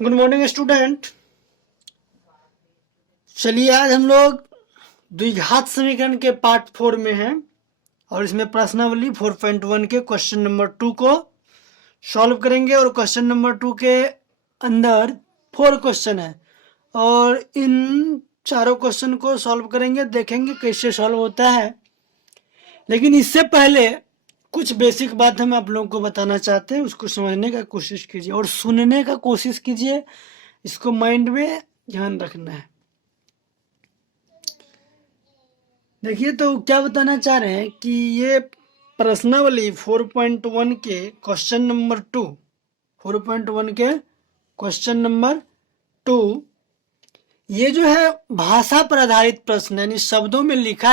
Good morning student. चलिए आज हम लोग द्विघात समीकरण के पार्ट 4 में हैं और इसमें प्रश्नावली 4.1 के क्वेश्चन नंबर 2 को सॉल्व करेंगे। और क्वेश्चन नंबर 2 के अंदर 4 क्वेश्चन है और इन चारों क्वेश्चन को सॉल्व करेंगे, देखेंगे कैसे सॉल्व होता है। लेकिन इससे पहले कुछ बेसिक बात हम आप लोगों को बताना चाहते हैं, उसको समझने का कोशिश कीजिए और सुनने का कोशिश कीजिए। इसको माइंड में ध्यान रखना है। देखिए, तो क्या बताना चाह रहे हैं कि ये प्रश्नावली 4.1 के क्वेश्चन नंबर 2 4.1 के क्वेश्चन नंबर 2 ये जो है भाषा पर आधारित प्रश्न, यानी शब्दों में लिखा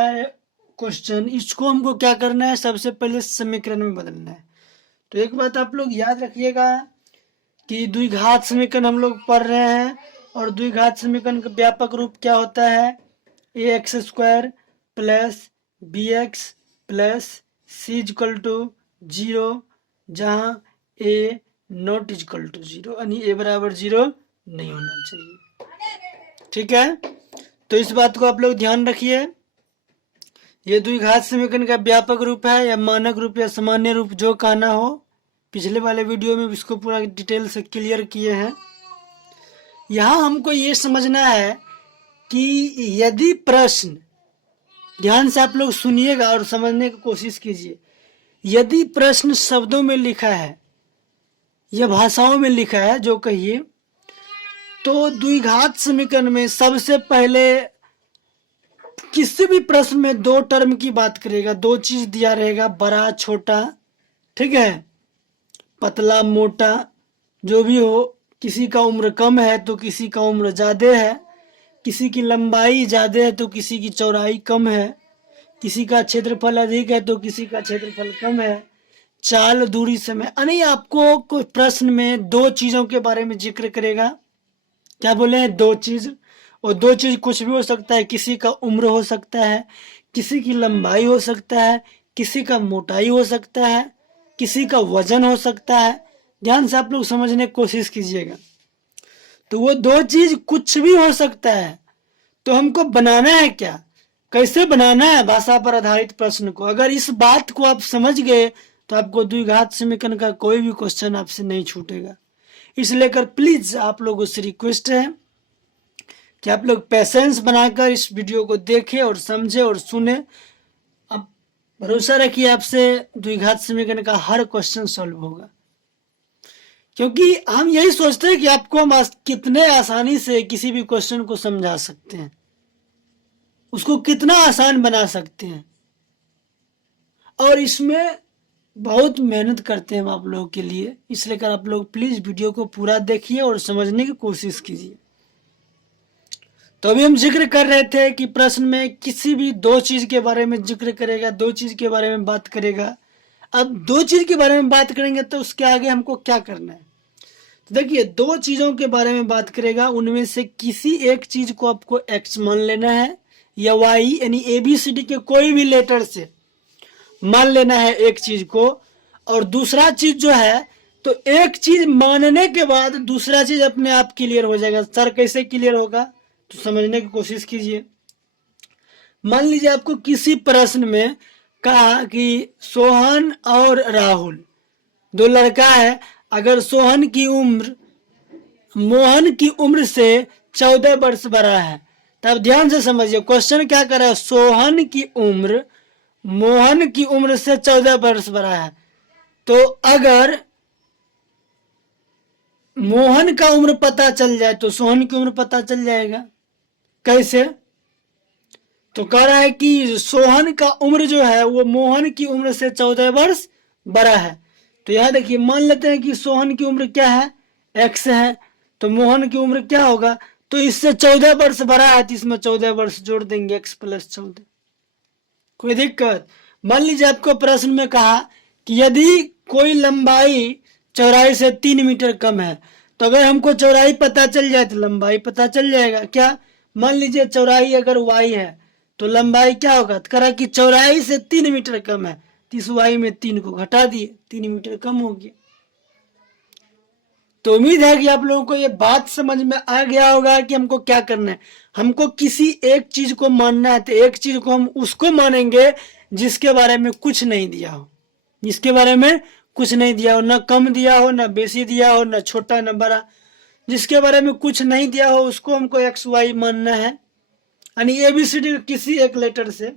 है क्वेश्चन। इसको हमको क्या करना है, सबसे पहले समीकरण में बदलना है। तो एक बात आप लोग याद रखिएगा कि द्विघात समीकरण हम लोग पढ़ रहे हैं और द्विघात समीकरण का व्यापक रूप क्या होता है, ax² plus bx plus c equal to 0, जहाँ a नॉट इक्वल टू 0, यानी a बराबर 0 नहीं होना चाहिए। ठीक है, तो इस बात को आप लोग ध्यान रखिए। ये द्विघात समीकरण का व्यापक रूप है या मानक रूप या सामान्य रूप, जो कहना हो। पिछले वाले वीडियो में इसको पूरा डिटेल से क्लियर किए हैं। यहाँ हमको ये समझना है कि यदि प्रश्न, ध्यान से आप लोग सुनिएगा और समझने की कोशिश कीजिए, यदि प्रश्न शब्दों में लिखा है या भाषाओं में लिखा है जो कहिए, तो द्विघात समीकरण में सबसे पहले किसी भी प्रश्न में दो टर्म की बात करेगा, दो चीज दिया रहेगा, बड़ा छोटा, ठीक है, पतला मोटा, जो भी हो। किसी का उम्र कम है तो किसी का उम्र ज्यादा है, किसी की लंबाई ज्यादा है तो किसी की चौड़ाई कम है, किसी का क्षेत्रफल अधिक है तो किसी का क्षेत्रफल कम है, चाल, दूरी, समय, यानी आपको कोई प्रश्न में दो चीजों के बारे में जिक्र करेगा। क्या बोले हैं, दो चीज। और दो चीज कुछ भी हो सकता है, किसी का उम्र हो सकता है, किसी की लंबाई हो सकता है, किसी का मोटाई हो सकता है, किसी का वजन हो सकता है। ध्यान से आप लोग समझने की कोशिश कीजिएगा। तो वो दो चीज कुछ भी हो सकता है। तो हमको बनाना है क्या, कैसे बनाना है भाषा पर आधारित प्रश्न को। अगर इस बात को आप समझ गए तो आपको द्विघात समीकरण का कोई भी क्वेश्चन आपसे नहीं छूटेगा। इसलिए कर प्लीज आप लोगों से रिक्वेस्ट है कि आप लोग पेशेंस बनाकर इस वीडियो को देखें और समझे और सुने। अब भरोसा रखिए, आपसे द्विघात समीकरण का हर क्वेश्चन सॉल्व होगा, क्योंकि हम यही सोचते हैं कि आपको हम कितने आसानी से किसी भी क्वेश्चन को समझा सकते हैं, उसको कितना आसान बना सकते हैं। और इसमें बहुत मेहनत करते हैं हम आप लोगों के लिए। इसलिए कर आप लोग प्लीज वीडियो को पूरा देखिए और समझने की कोशिश कीजिए। तो अभी हम जिक्र कर रहे थे कि प्रश्न में किसी भी दो चीज के बारे में जिक्र करेगा, दो चीज के बारे में बात करेगा। अब दो चीज के बारे में बात करेंगे तो उसके आगे हमको क्या करना है। तो देखिए, दो चीजों के बारे में बात करेगा, उनमें से किसी एक चीज को आपको x मान लेना है या y, यानी ABCD के कोई भी लेटर से मान लेना है एक चीज को। और दूसरा चीज जो है, तो एक चीज मानने के बाद दूसरा चीज अपने आप क्लियर हो जाएगा। सर कैसे क्लियर होगा, तो समझने की कोशिश कीजिए। मान लीजिए आपको किसी प्रश्न में कहा कि सोहन और राहुल दो लड़का है, अगर सोहन की उम्र मोहन की उम्र से 14 वर्ष बड़ा है, तब ध्यान से समझिए क्वेश्चन क्या कर रहा है। सोहन की उम्र मोहन की उम्र से 14 वर्ष बड़ा है, तो अगर मोहन का उम्र पता चल जाए तो सोहन की उम्र पता चल जाएगा। कैसे, तो कह रहा है कि सोहन का उम्र जो है वो मोहन की उम्र से 14 वर्ष बड़ा है। तो यहां देखिए, मान लेते हैं कि सोहन की उम्र क्या है, x है, तो मोहन की उम्र क्या होगा, तो इससे 14 वर्ष बड़ा है, तो इसमें 14 वर्ष जोड़ देंगे, x प्लस 14। कोई दिक्कत। मान लीजिए आपको प्रश्न में कहा कि यदि कोई लंबाई चौड़ाई से 3 मीटर कम है, तो अगर हमको चौड़ाई पता चल जाए तो लंबाई पता चल जाएगा। क्या, मान लीजिए चौड़ाई अगर y है तो लंबाई क्या होगा, तो करा कि चौड़ाई से 3 मीटर कम है, तो इस y में 3 को घटा दिए, 3 मीटर कम हो गया। तो उम्मीद है कि आप लोगों को ये बात समझ में आ गया होगा कि हमको क्या करना है। हमको किसी एक चीज को मानना है, तो एक चीज को हम उसको मानेंगे जिसके बारे में कुछ नहीं दिया हो, जिसके बारे में कुछ नहीं दिया हो, ना कम दिया हो, ना बेसी दिया हो, ना छोटा ना बड़ा, जिसके बारे में कुछ नहीं दिया हो उसको हमको एक्स वाई मानना है, यानी ABCD किसी एक लेटर से,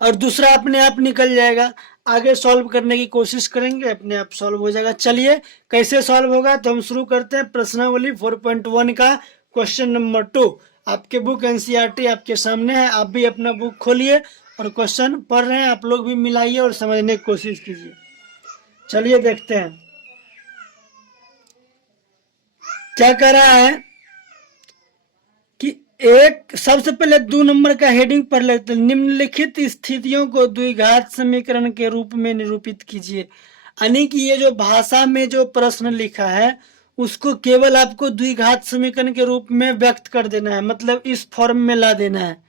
और दूसरा अपने आप निकल जाएगा। आगे सॉल्व करने की कोशिश करेंगे, अपने आप सॉल्व हो जाएगा। चलिए कैसे सॉल्व होगा, तो हम शुरू करते हैं प्रश्नावली 4.1 का क्वेश्चन नंबर 2। आपके बुक NCERT आपके सामने है, आप भी अपना बुक खोलिए और क्वेश्चन पढ़ रहे हैं, आप लोग भी मिलाइए और समझने की कोशिश कीजिए। चलिए देखते हैं क्या कह रहा है कि एक, सबसे पहले 2 नंबर का हेडिंग पढ़ लेते हैं। निम्नलिखित स्थितियों को द्विघात समीकरण के रूप में निरूपित कीजिए। यानी कि ये जो भाषा में जो प्रश्न लिखा है उसको केवल आपको द्विघात समीकरण के रूप में व्यक्त कर देना है, मतलब इस फॉर्म में ला देना है।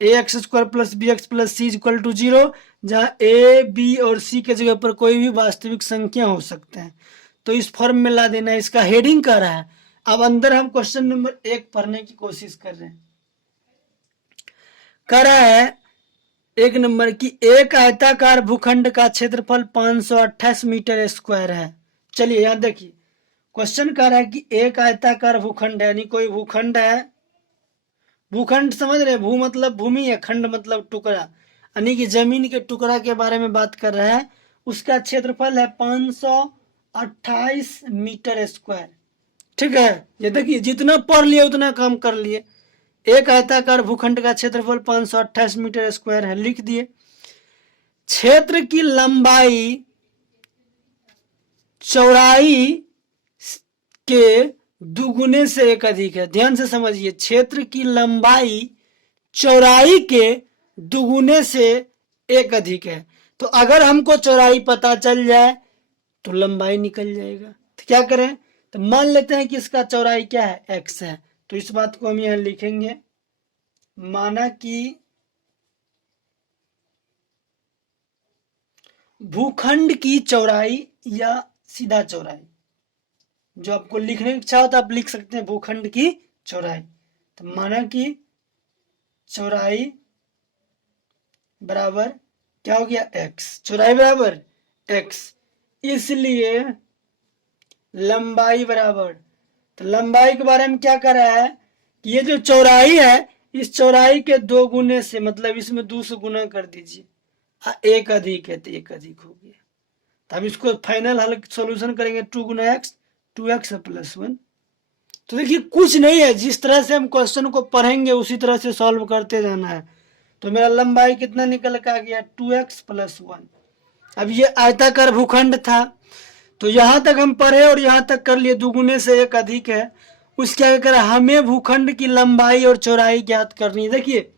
ax² + bx + c = 0, जहाँ a, b और c के जगह पर कोई भी वास्तविक संख्या हो सकता है, तो इस फॉर्म में ला देना है। इसका हेडिंग कर रहा है। अब अंदर हम क्वेश्चन नंबर 1 पढ़ने की कोशिश कर रहे हैं। कर रहा है 1 नंबर की, एक आयताकार भूखंड का क्षेत्रफल 528 मीटर स्क्वायर है। चलिए यहाँ देखिए, क्वेश्चन कर रहा है कि एक आयताकार भूखंड है, यानी कोई भूखंड है। भूखंड समझ रहे, भू मतलब भूमि है, खंड मतलब टुकड़ा, यानी कि जमीन के टुकड़ा के बारे में बात कर रहा है। उसका क्षेत्रफल है 528 मीटर स्क्वायर। ठीक है, ये देखिए जितना पढ़ लिए उतना काम कर लिए। एक आयताकार भूखंड का क्षेत्रफल 528 मीटर स्क्वायर है, लिख दिए। क्षेत्र की लंबाई चौड़ाई के दुगुने से एक अधिक है। ध्यान से समझिए, क्षेत्र की लंबाई चौड़ाई के दुगुने से एक अधिक है। तो अगर हमको चौड़ाई पता चल जाए तो लंबाई निकल जाएगा। तो क्या करें, तो मान लेते हैं कि इसका चौड़ाई क्या है, x है। तो इस बात को हम यहां लिखेंगे, माना कि भूखंड की चौड़ाई या सीधा चौड़ाई, जो आपको लिखने की इच्छा हो तो आप लिख सकते हैं भूखंड की चौड़ाई। तो माना कि चौड़ाई बराबर क्या हो गया, x, चौड़ाई बराबर x, इसलिए लंबाई बराबर, तो लंबाई के बारे में क्या कर रहा है कि ये जो चौड़ाई है इस चौड़ाई के 2 गुने से, मतलब इसमें 2 से गुना कर दीजिए, एक अधिक है तो एक अधिक हो गया। तो अब इसको फाइनल हल सॉल्यूशन करेंगे, 2 गुना x, 2x + 1। तो देखिए कुछ नहीं है, जिस तरह से हम क्वेश्चन को पढ़ेंगे उसी तरह से सॉल्व करते जाना है। तो मेरा लंबाई कितना निकल के आ गया, 2x + 1। अब ये आयताकार भूखंड था, तो यहां तक हम पढ़े और यहां तक कर लिए, दुगुने से एक अधिक है। उसके आगे कर हमें भूखंड की लंबाई और चौड़ाई ज्ञात करनी है। देखिए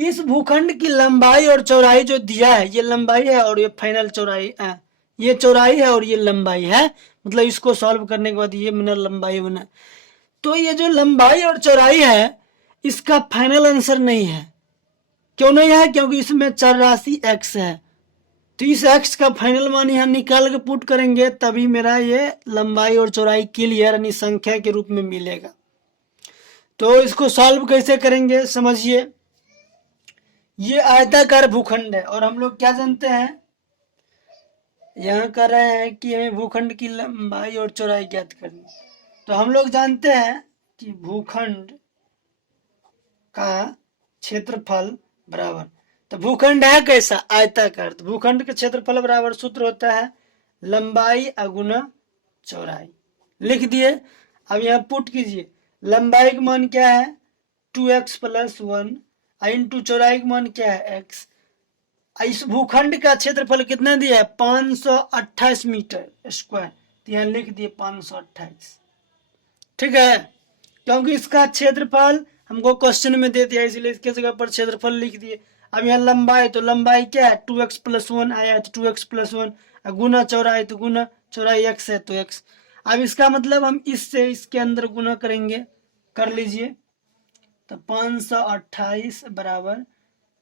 इस भूखंड की लंबाई और चौड़ाई जो दिया है, ये लंबाई है और ये फाइनल चौड़ाई है, ये चौड़ाई है और ये लंबाई है, मतलब इसको सॉल्व करने के बाद ये बना लंबाई बना। तो ये जो लंबाई और चौड़ाई है इसका फाइनल आंसर नहीं है। क्यों नहीं है, क्योंकि इसमें चर राशि x है। तो इस x का फाइनल मान यहाँ निकाल के पुट करेंगे, तभी मेरा ये लंबाई और चौड़ाई क्लियर यानी संख्या के रूप में मिलेगा। तो इसको सॉल्व कैसे करेंगे समझिए। ये आयताकार भूखंड है और हम लोग क्या जानते हैं, यहाँ कर रहे हैं कि हमें भूखंड की लंबाई और चौड़ाई ज्ञात करनी। तो हम लोग जानते हैं कि भूखंड का क्षेत्रफल बराबर, तो भूखंड है कैसा, आयताकार, तो भूखंड के क्षेत्रफल बराबर सूत्र होता है लंबाई अगुना चौड़ाई। लिख दिए। अब यहाँ पुट कीजिए, लंबाई का मान क्या है 2x + 1, इंटू चौड़ाई का मान क्या है x। इस भूखंड का क्षेत्रफल कितना दिया है 528 मीटर स्क्वायर, तो यहाँ लिख दिए 528। ठीक है, क्योंकि इसका क्षेत्रफल हमको क्वेश्चन में दे दिया इसलिए इसके जगह पर क्षेत्रफल लिख दिए। अब यहाँ लंबाई, तो लंबाई क्या है 2x + 1 आया, तो 2x + 1, गुना चौड़ाई, तो गुना चौड़ाई x है तो x। अब इसका मतलब हम इससे इसके अंदर गुना करेंगे, कर लीजिए। तो 528 बराबर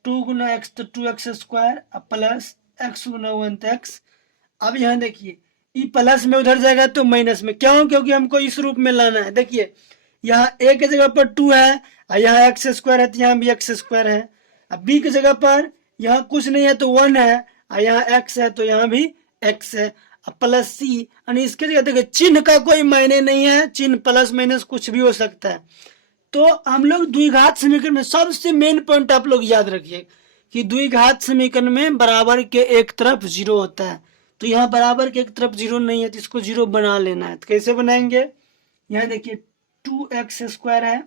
2 गुना x, तो 2x² प्लस x गुना 1 तो x। अब यहाँ देखिए ई प्लस में उधर जाएगा तो माइनस में, क्यों? क्योंकि हमको इस रूप में लाना है। देखिए यहाँ a की जगह पर 2 है और यहाँ एक्स स्क्वायर है तो यहाँ भी एक्स स्क्वायर है। अब b की जगह पर यहाँ कुछ नहीं है तो 1 है और यहाँ x है तो यहाँ भी x है। अब प्लस सी, यानी इसके जगह देखिए चिन्ह का कोई मायने नहीं है, चिन्ह प्लस माइनस कुछ भी हो सकता है। तो हम लोग द्विघात समीकरण में सबसे मेन पॉइंट आप लोग याद रखिए कि द्विघात समीकरण में बराबर के एक तरफ जीरो होता है। तो यहाँ बराबर के एक तरफ जीरो नहीं है तो इसको जीरो बना लेना है। तो कैसे बनाएंगे? यहाँ देखिए 2x² है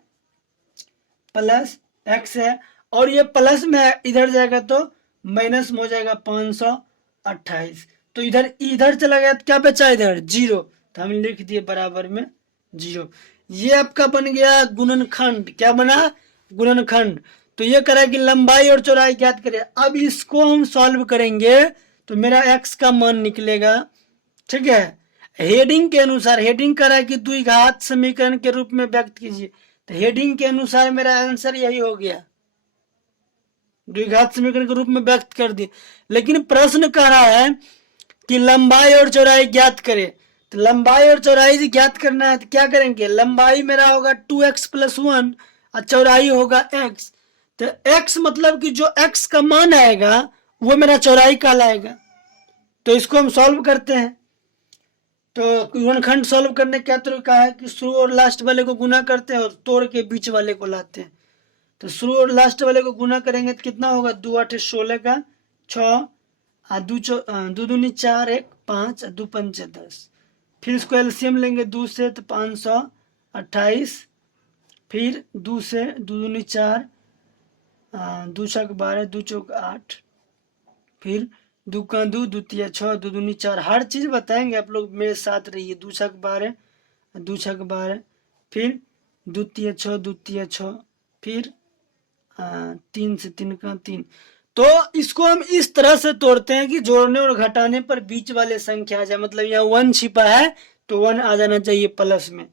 प्लस x है और ये प्लस में इधर जाएगा तो माइनस में हो जाएगा 528। तो इधर इधर चला गया तो क्या बचा? इधर जीरो, तो हम लिख दिए बराबर में जीरो। ये आपका बन गया गुणनखंड। क्या बना? गुणनखंड। तो ये करा कि लंबाई और चौड़ाई ज्ञात करें। अब इसको हम सॉल्व करेंगे तो मेरा x का मान निकलेगा, ठीक है। हेडिंग के अनुसार, हेडिंग करा कि द्विघात समीकरण के रूप में व्यक्त कीजिए, तो हेडिंग के अनुसार मेरा आंसर यही हो गया, द्विघात समीकरण के रूप में व्यक्त कर दिए। लेकिन प्रश्न कह रहा है कि लंबाई और चौड़ाई ज्ञात करें। तो लंबाई और चौड़ाई ज्ञात करना है तो क्या करेंगे? लंबाई मेरा होगा 2x + 1 और चौड़ाई होगा x। तो x मतलब कि जो x का मान आएगा वो मेरा चौड़ाई कहलाएगा। तो इसको हम सॉल्व करते हैं। तो गुणनखंड सॉल्व करने का क्या तरीका है कि शुरू और लास्ट वाले को गुना करते हैं और तोड़ के बीच वाले को लाते हैं। तो शुरू और लास्ट वाले को गुना करेंगे तो कितना होगा? 2 8 16 का 6 और 2 दूनी 4 1 5 और 2 5 10। फिर इसको एलसीएम लेंगे 2 से तो 528, फिर 2 से 2 दूनी 4, 2 छक 12, 2 चौक 8, फिर 2 का 2, 2 तिया 6, 2 दूनी 4। हर चीज बताएंगे, आप लोग मेरे साथ रहिए। 2 छक 12, 2 छक 12, फिर 2 तिया 6, 2 तिया 6, फिर 3 से 3 का 3। तो इसको हम इस तरह से तोड़ते हैं कि जोड़ने और घटाने पर बीच वाले संख्या आ जाए। मतलब यहाँ 1 छिपा है तो 1 आ जाना चाहिए प्लस में।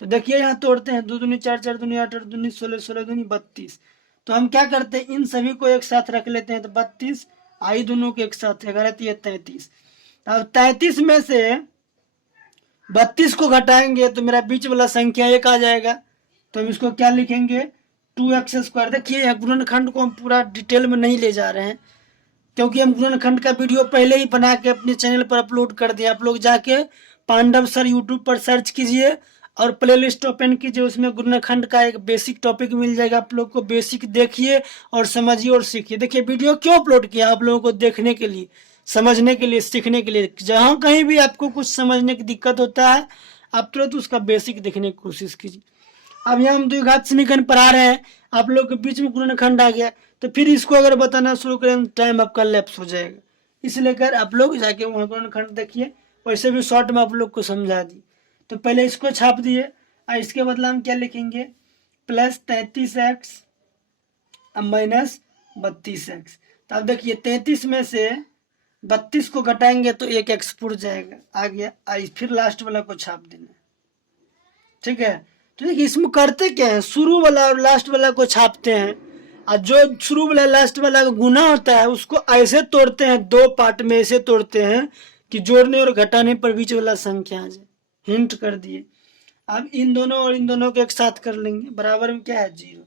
तो देखिए यहाँ तोड़ते हैं 2 दूनी 4, 4 दूनी 8, 8 दूनी 16, 16 दूनी 32। तो हम क्या करते हैं? इन सभी को एक साथ रख लेते हैं। तो 32 आई दोनों के एक साथ 11 3 33। अब 33 में से 32 को घटाएंगे तो मेरा बीच वाला संख्या 1 आ जाएगा। तो हम इसको क्या लिखेंगे? 2x²। देखिए गुणनखंड को हम पूरा डिटेल में नहीं ले जा रहे हैं क्योंकि हम गुणनखंड का वीडियो पहले ही बना के अपने चैनल पर अपलोड कर दिया। आप लोग जाके पांडव सर यूट्यूब पर सर्च कीजिए और प्लेलिस्ट ओपन कीजिए, उसमें गुणनखंड का एक बेसिक टॉपिक मिल जाएगा। आप लोग को बेसिक देखिए और समझिए और सीखिए। देखिए वीडियो क्यों अपलोड किया? आप लोगों को देखने के लिए, समझने के लिए, सीखने के लिए। जहाँ कहीं भी आपको कुछ समझने की दिक्कत होता है आप तुरंत उसका बेसिक देखने की कोशिश कीजिए। अब यहाँ हम द्विघात समीकरण पढ़ा रहे हैं, आप लोग के बीच में गुणनखंड आ गया तो फिर इसको अगर बताना शुरू करें टाइम आपका लैप्स हो जाएगा। इसलिए कर आप लोग जाके वहाँ गुणनखंड देखिए, वैसे भी शॉर्ट में आप लोग को समझा दी। तो पहले इसको छाप दिए और इसके बदला हम क्या लिखेंगे? Plus 33x minus 32x। तो अब देखिए 33 में से 32 को घटाएंगे तो 1 x पुर जाएगा, आ गया। फिर लास्ट वाला को छाप देना, ठीक है। तो देखिए इसमें करते क्या है? शुरू वाला और लास्ट वाला को छापते हैं और जो शुरू वाला लास्ट वाला का गुना होता है उसको ऐसे तोड़ते हैं, 2 पार्ट में ऐसे तोड़ते हैं कि जोड़ने और घटाने पर बीच वाला संख्या आ जाए। हिंट कर दिए। अब इन दोनों और इन दोनों को एक साथ कर लेंगे, बराबर में क्या है? 0।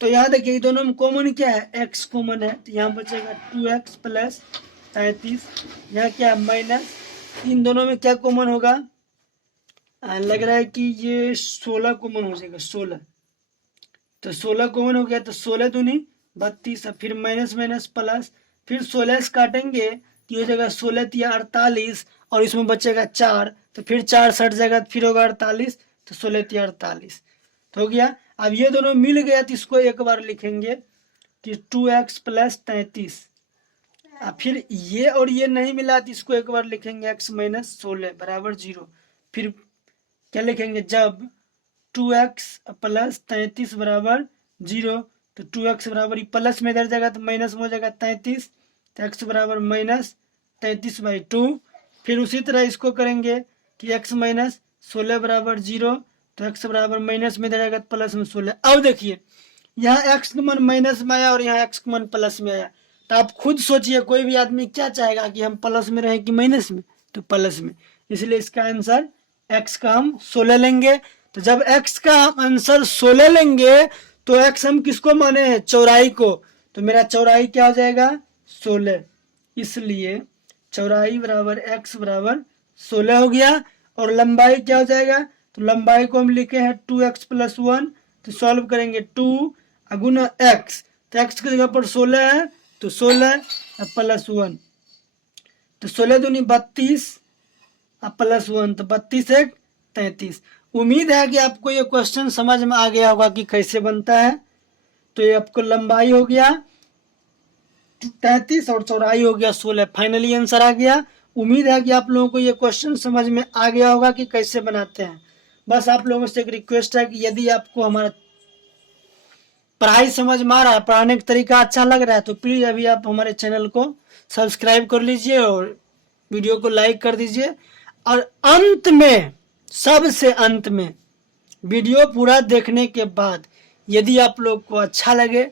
तो यहाँ देखिए दोनों में कॉमन क्या है? x कॉमन है तो यहाँ बचेगा 2x + 33। यहाँ क्या है? माइनस। इन दोनों में क्या कॉमन होगा? लग रहा है कि ये 16 कॉमन हो जाएगा, 16। तो 16 कॉमन हो गया तो 16 दूनी 32, फिर माइनस माइनस प्लस, फिर 16 से काटेंगे कि हो जाएगा 16 तिया 48 और इसमें बचेगा 4, तो फिर 4 सट जाएगा तो फिर होगा 48, तो 16 तिया 48 तो हो गया। अब ये दोनों मिल गया तो इसको एक बार लिखेंगे कि 2x + 33। फिर ये और ये नहीं मिला तो इसको एक बार लिखेंगे x - 16 बराबर 0। फिर क्या लिखेंगे? जब 2x + 33 बराबर 0 तो 2x बराबर प्लस में इधर जाएगा तो माइनस में हो जाएगा 33, तो x बराबर -33/2। फिर उसी तरह इसको करेंगे कि x - 16 बराबर 0 तो x बराबर माइनस में इधर जाएगा तो प्लस में 16। अब देखिए यहाँ x का मान माइनस में आया और यहाँ x का मान प्लस में आया। तो आप खुद सोचिए कोई भी आदमी क्या चाहेगा कि हम प्लस में रहें कि माइनस में? तो प्लस में, इसलिए इसका आंसर x का हम 16 लेंगे। तो जब x का हम आंसर 16 लेंगे तो x हम किसको माने हैं, चौड़ाई को, तो मेरा चौड़ाई क्या हो जाएगा 16, इसलिए चौड़ाई बराबर x बराबर 16 हो गया। और लंबाई क्या हो जाएगा, तो लंबाई को हम लिखे हैं 2x + 1, तो सॉल्व करेंगे 2 गुना x, तो x की जगह पर 16 है तो 16 + 1, तो 16 दूनी 32 + 1, तो 32 1 33। उम्मीद है कि आपको ये क्वेश्चन समझ में आ गया होगा कि कैसे बनता है। तो ये आपको लंबाई हो गया 33 और चौड़ाई हो गया 16, फाइनली आंसर आ गया। उम्मीद है कि आप लोगों को ये क्वेश्चन समझ में आ गया होगा कि कैसे बनाते हैं। बस आप लोगों से एक रिक्वेस्ट है कि यदि आपको हमारा पढ़ाई समझ में आ रहा है, पढ़ाने का तरीका अच्छा लग रहा है, तो प्लीज अभी आप हमारे चैनल को सब्सक्राइब कर लीजिए और वीडियो को लाइक कर दीजिए। और अंत में, सबसे अंत में, वीडियो पूरा देखने के बाद यदि आप लोग को अच्छा लगे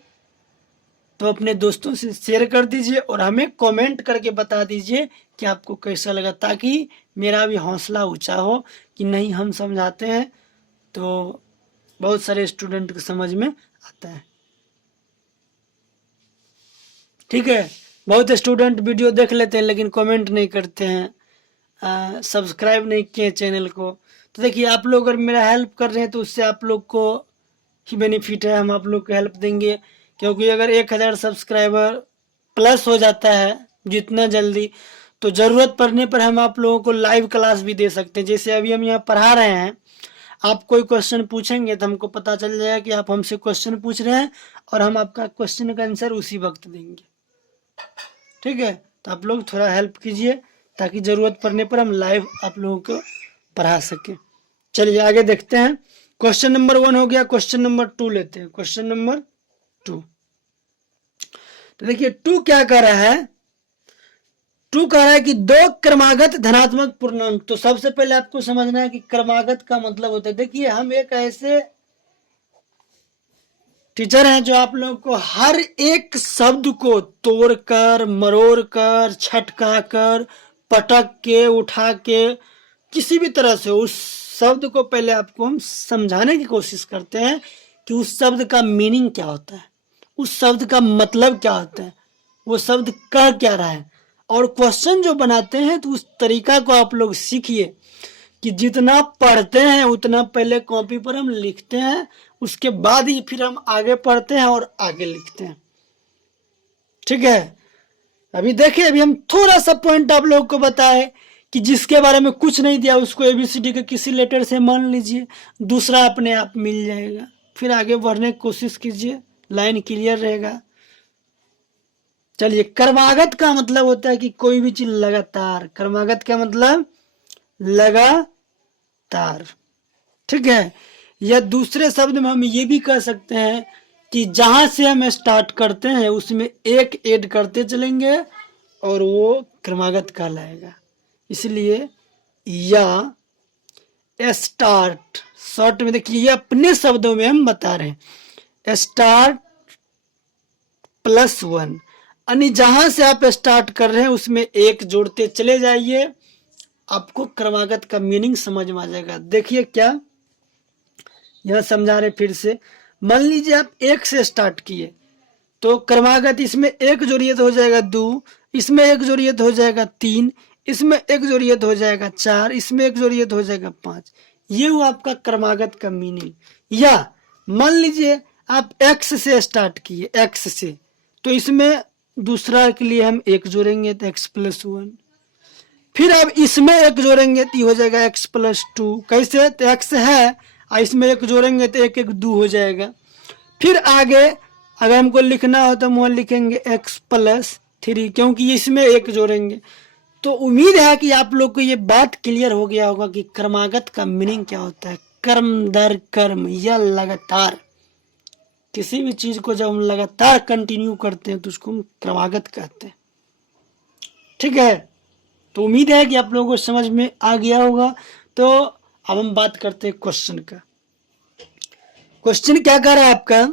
तो अपने दोस्तों से शेयर कर दीजिए और हमें कमेंट करके बता दीजिए कि आपको कैसा लगा, ताकि मेरा भी हौसला ऊंचा हो कि नहीं हम समझाते हैं तो बहुत सारे स्टूडेंट को समझ में आता है। ठीक है, बहुत स्टूडेंट वीडियो देख लेते हैं लेकिन कमेंट नहीं करते हैं, सब्सक्राइब नहीं किए चैनल को। तो देखिए, आप लोग अगर मेरा हेल्प कर रहे हैं तो उससे आप लोग को ही बेनिफिट है, हम आप लोग को हेल्प देंगे। क्योंकि अगर 1000 सब्सक्राइबर प्लस हो जाता है जितना जल्दी, तो ज़रूरत पड़ने पर हम आप लोगों को लाइव क्लास भी दे सकते हैं। जैसे अभी हम यहाँ पढ़ा रहे हैं, आप कोई क्वेश्चन पूछेंगे तो हमको पता चल जाएगा कि आप हमसे क्वेश्चन पूछ रहे हैं और हम आपका क्वेश्चन का आंसर उसी वक्त देंगे। ठीक है, तो आप लोग थोड़ा हेल्प कीजिए ताकि ज़रूरत पड़ने पर हम लाइव आप लोगों को पढ़ा सकें। चलिए आगे देखते हैं। क्वेश्चन नंबर 1 हो गया, क्वेश्चन नंबर 2 लेते हैं। क्वेश्चन नंबर 2, तो देखिए 2 क्या कह रहा है, 2 कह रहा है कि 2 क्रमागत धनात्मक पूर्णांक। तो सबसे पहले आपको समझना है कि क्रमागत का मतलब होता है, देखिए हम एक ऐसे टीचर हैं जो आप लोगों को हर एक शब्द को तोड़कर, मरोड़कर, छटका कर, पटक के, उठा के, किसी भी तरह से उस शब्द को पहले आपको हम समझाने की कोशिश करते हैं कि उस शब्द का मीनिंग क्या होता है, उस शब्द का मतलब क्या होता है, वो शब्द कह क्या रहा है। और क्वेश्चन जो बनाते हैं तो उस तरीका को आप लोग सीखिए कि जितना पढ़ते हैं उतना पहले कॉपी पर हम लिखते हैं, उसके बाद ही फिर हम आगे पढ़ते हैं और आगे लिखते हैं। ठीक है, अभी देखिए, अभी हम थोड़ा सा पॉइंट आप लोगों को बताए कि जिसके बारे में कुछ नहीं दिया उसको ABCD के किसी लेटर से मान लीजिए, दूसरा अपने आप मिल जाएगा। फिर आगे बढ़ने की कोशिश कीजिए, लाइन क्लियर रहेगा। चलिए, क्रमागत का मतलब होता है कि कोई भी चीज लगातार, क्रमागत का मतलब लगातार। ठीक है, या दूसरे शब्द में हम ये भी कह सकते हैं कि जहां से हम स्टार्ट करते हैं उसमें एक ऐड करते चलेंगे और वो क्रमागत कहलाएगा। इसलिए या स्टार्ट, शॉर्ट में देखिए, ये अपने शब्दों में हम बता रहे हैं, स्टार्ट +1, यानी जहां से आप स्टार्ट कर रहे हैं उसमें एक जोड़ते चले जाइए, आपको क्रमागत का मीनिंग समझ में आ जाएगा। देखिए क्या यह समझा रहे फिर से। मान लीजिए आप 1 से स्टार्ट किए तो क्रमागत इसमें एक जोड़िए तो हो जाएगा 2, इसमें एक जोड़िए तो हो जाएगा 3, इसमें एक जोड़िए तो हो जाएगा 4, इसमें एक जोड़िए तो हो जाएगा 5। ये हुआ आपका क्रमागत का मीनिंग। या मान लीजिए आप x से स्टार्ट किए, x से, तो इसमें दूसरा के लिए हम एक जोड़ेंगे तो x + 1, फिर अब इसमें एक जोड़ेंगे तो हो जाएगा x + 2। कैसे, तो x है और इसमें एक जोड़ेंगे तो 1 1 2 हो जाएगा। फिर आगे अगर हमको लिखना हो तो हम लिखेंगे x + 3, क्योंकि इसमें एक जोड़ेंगे। तो उम्मीद है कि आप लोग को ये बात क्लियर हो गया होगा कि क्रमागत का मीनिंग क्या होता है। कर्म दर कर्म, या लगातार, किसी भी चीज को जब हम लगातार कंटिन्यू करते हैं तो उसको हम क्रमागत कहते हैं। ठीक है, तो उम्मीद है कि आप लोगों को समझ में आ गया होगा। तो अब हम बात करते हैं क्वेश्चन का। क्वेश्चन क्या कह रहा है आपका,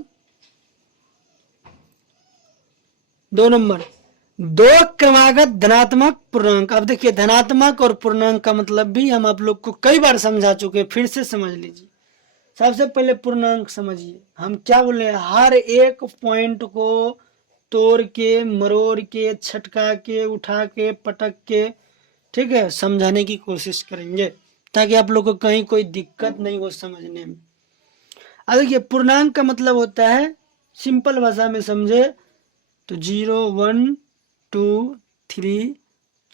2 नंबर, दो क्रमागत धनात्मक पूर्णांक। अब देखिए धनात्मक और पूर्णांक का मतलब भी हम आप लोग को कई बार समझा चुके हैं, फिर से समझ लीजिए। सबसे पहले पूर्णांक समझिए, हम क्या बोल रहे हैं, हर एक पॉइंट को तोड़ के, मरोड़ के, छटका के, उठा के, पटक के, ठीक है, समझाने की कोशिश करेंगे ताकि आप लोग को कहीं कोई दिक्कत नहीं हो समझने में। अब देखिए पूर्णांक का मतलब होता है, सिंपल भाषा में समझे तो 0 1 2 3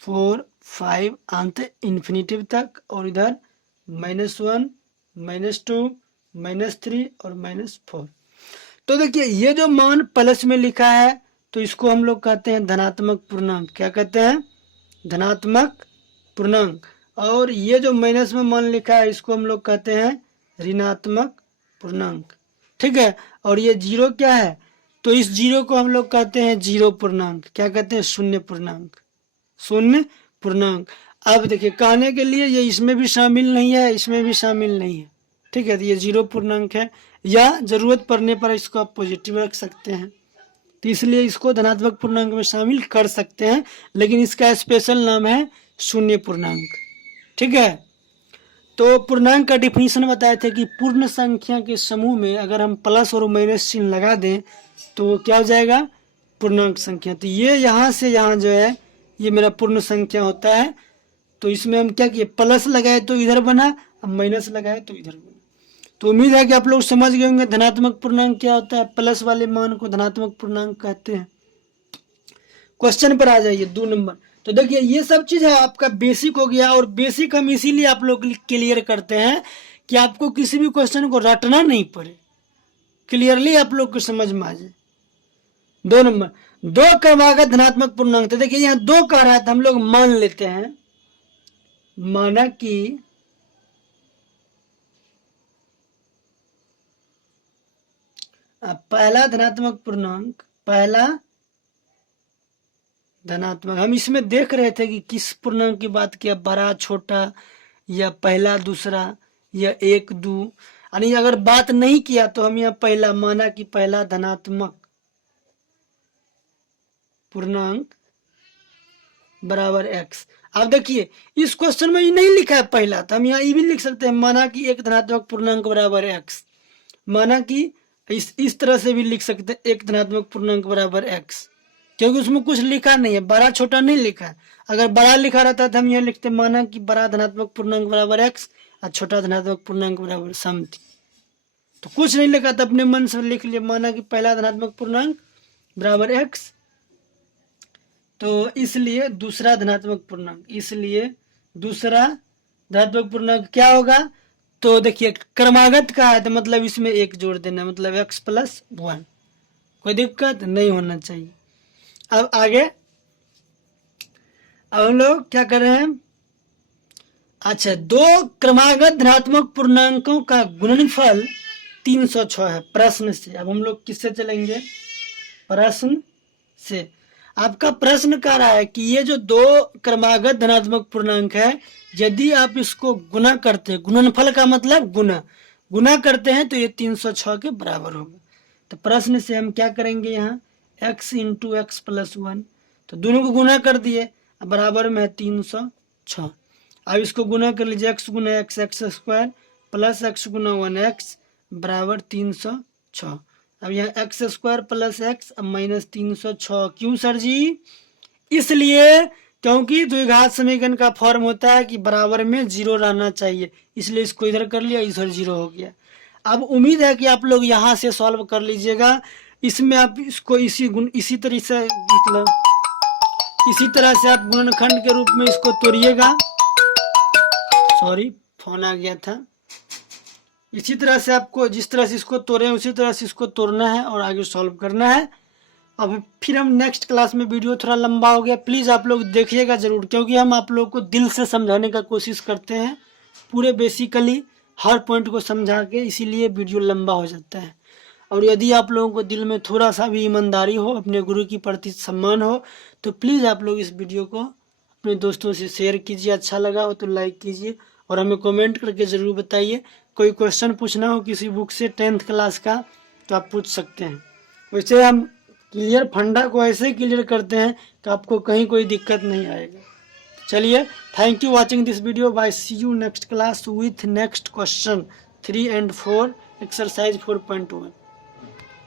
4 5 अंत इन्फिनिटिव तक, और इधर -1 -2 -3 और -4। तो देखिए ये जो मान प्लस में लिखा है तो इसको हम लोग कहते हैं धनात्मक पूर्णांक। क्या कहते हैं? धनात्मक पूर्णांक। और ये जो माइनस में मान लिखा है इसको हम लोग कहते हैं ऋणात्मक पूर्णांक, ठीक है। और ये जीरो क्या है, तो इस जीरो को हम लोग कहते हैं जीरो पूर्णांक। क्या कहते हैं? शून्य पूर्णांक, शून्य पूर्णांक। अब देखिए कहने के लिए ये इसमें भी शामिल नहीं है, इसमें भी शामिल नहीं है, ठीक है। तो ये जीरो पूर्णांक है, या जरूरत पड़ने पर इसको आप पॉजिटिव रख सकते हैं, तो इसलिए इसको धनात्मक पूर्णांक में शामिल कर सकते हैं, लेकिन इसका स्पेशल नाम है शून्य पूर्णांक, ठीक है। तो पूर्णांक का डिफिनीशन बताए थे कि पूर्ण संख्या के समूह में अगर हम प्लस और माइनस चिन्ह लगा दें तो वो क्या हो जाएगा? पूर्णांक संख्या। तो ये यहाँ से यहाँ जो है ये मेरा पूर्ण संख्या होता है। तो इसमें हम क्या किए, प्लस लगाए तो इधर बना, अब माइनस लगाए तो इधर बना। तो उम्मीद है कि आप लोग समझ गए होंगे धनात्मक पूर्णांक क्या होता है। प्लस वाले मान को धनात्मक पूर्णांक कहते हैं। क्वेश्चन पर आ जाइए 2 नंबर। तो देखिए ये सब चीज है आपका बेसिक हो गया, और बेसिक हम इसीलिए आप लोग क्लियर करते हैं कि आपको किसी भी क्वेश्चन को रटना नहीं पड़े, क्लियरली आप लोग को समझ में आ जाए। 2 नंबर, दो क्रमागत धनात्मक पूर्णांक। तो देखिए यहाँ 2 कह रहा है तो हम लोग मान लेते हैं, माना कि पहला धनात्मक पूर्णांक, पहला धनात्मक। हम इसमें देख रहे थे कि किस पूर्णांक की बात किया, बड़ा छोटा या पहला दूसरा या 1 2, यानी अगर बात नहीं किया तो हम यहाँ पहला माना कि पहला धनात्मक पूर्णांक बराबर x। अब देखिए इस क्वेश्चन में ये नहीं लिखा है पहला, तो हम यहाँ ये भी लिख सकते हैं, माना कि एक धनात्मक पूर्णांक बराबर x। माना कि इस तरह से भी लिख सकते हैं, एक धनात्मक पूर्णांक बराबर x, क्योंकि उसमें कुछ लिखा नहीं है, बड़ा छोटा नहीं लिखा है। अगर बड़ा लिखा रहता तो हम यहाँ लिखते माना कि बड़ा धनात्मक पूर्णांक बराबर x और छोटा धनात्मक पूर्णांक बराबर समथिंग। तो कुछ नहीं लिखा तो अपने मन से लिख लिया, माना कि पहला धनात्मक पूर्णांक बराबर x, तो इसलिए दूसरा धनात्मक पूर्णांक, इसलिए दूसरा धनात्मक पूर्णांक क्या होगा? तो देखिए क्रमागत का है तो मतलब इसमें 1 जोड़ देना, मतलब x + 1, कोई दिक्कत नहीं होना चाहिए। अब आगे, अब हम लोग क्या कर रहे हैं, अच्छा, 2 क्रमागत धनात्मक पूर्णांकों का गुणनफल 306 है प्रश्न से। अब हम लोग किससे चलेंगे? प्रश्न से। आपका प्रश्न कह रहा है कि ये जो 2 क्रमागत धनात्मक पूर्णांक है, यदि आप इसको गुना करते हैं, गुणनफल का मतलब गुना करते हैं, तो ये 306 के बराबर होगा। तो प्रश्न से हम क्या करेंगे, यहाँ x × x + 1, तो दोनों को गुना कर दिए, बराबर में है 306। अब इसको गुना कर लीजिए, x × x x² + x × 1x बराबर 306। अब यहाँ x² + x -306। क्यों सर जी? इसलिए क्योंकि द्विघात समीकरण का फॉर्म होता है कि बराबर में 0 रहना चाहिए, इसलिए इसको इधर कर लिया, इधर 0 हो गया। अब उम्मीद है कि आप लोग यहाँ से सॉल्व कर लीजिएगा। इसमें आप इसको इसी तरह से, मतलब इसी तरह से आप गुणनखंड के रूप में इसको तोड़िएगा। सॉरी, फोन आ गया था। इसी तरह से आपको जिस तरह से इसको तोड़े उसी तरह से इसको तोड़ना है और आगे सॉल्व करना है। अब फिर हम नेक्स्ट क्लास में, वीडियो थोड़ा लंबा हो गया, प्लीज़ आप लोग देखिएगा ज़रूर, क्योंकि हम आप लोग को दिल से समझाने का कोशिश करते हैं, पूरे बेसिकली हर पॉइंट को समझा के, इसीलिए वीडियो लंबा हो जाता है। और यदि आप लोगों को दिल में थोड़ा सा भी ईमानदारी हो, अपने गुरु के प्रति सम्मान हो, तो प्लीज़ आप लोग इस वीडियो को अपने दोस्तों से शेयर कीजिए। अच्छा लगा हो तो लाइक कीजिए और हमें कमेंट करके ज़रूर बताइए। कोई क्वेश्चन पूछना हो किसी बुक से 10th क्लास का तो आप पूछ सकते हैं। वैसे हम क्लियर, फंडा को ऐसे क्लियर करते हैं कि आपको कहीं कोई दिक्कत नहीं आएगा। चलिए, thank you watching this video. Bye, see you next class with next question 3 and 4 exercise 4.1।